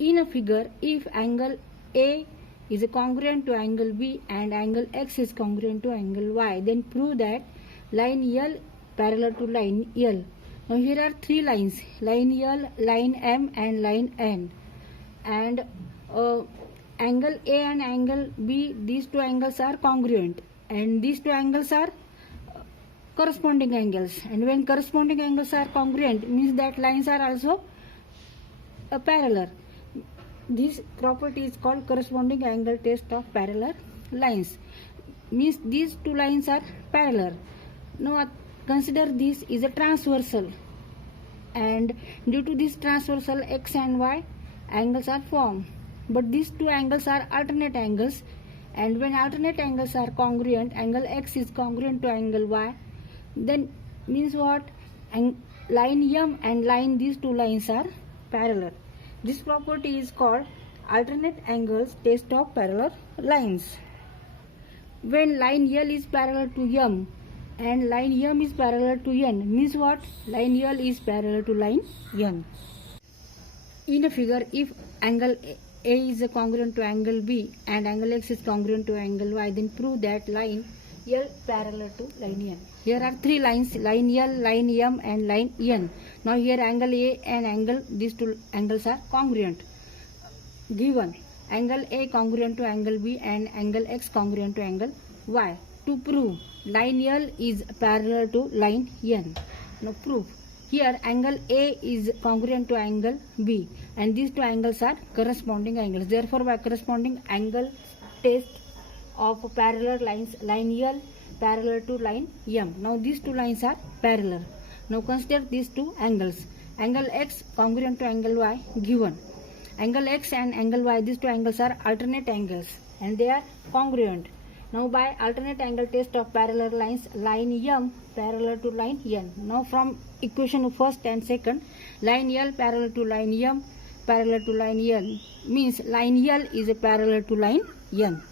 In a figure, if angle A is congruent to angle B and angle X is congruent to angle Y, then prove that line L parallel to line L. Now here are three lines, line L, line M and line N. And angle A and angle B, these two angles are congruent and these two angles are corresponding angles. And when corresponding angles are congruent, means that lines are also parallel. This property is called corresponding angle test of parallel lines. Means these two lines are parallel. Now consider this is a transversal, and due to this transversal X and Y angles are formed. But these two angles are alternate angles, and when alternate angles are congruent, angle X is congruent to angle Y, then means what? Line M and line, these two lines are parallel. This property is called alternate angles test of parallel lines. When line L is parallel to M and line M is parallel to N, means what? Line L is parallel to line N. In a figure, if angle A is congruent to angle B and angle X is congruent to angle Y, then prove that line L parallel to line N. Here are three lines, line L, line M and line N. Now here angle A and angle, these two angles are congruent. Given angle A congruent to angle B and angle X congruent to angle Y. To prove line L is parallel to line N. Now proof. Here angle A is congruent to angle B and these two angles are corresponding angles. Therefore by corresponding angle test of parallel lines, line L parallel to line M. Now these two lines are parallel. Now consider these two angles. Angle X congruent to angle Y given. Angle X and angle Y, these two angles are alternate angles and they are congruent. Now by alternate angle test of parallel lines, line M parallel to line N. Now from equation first and second, line L parallel to line M parallel to line N means line L is parallel to line N.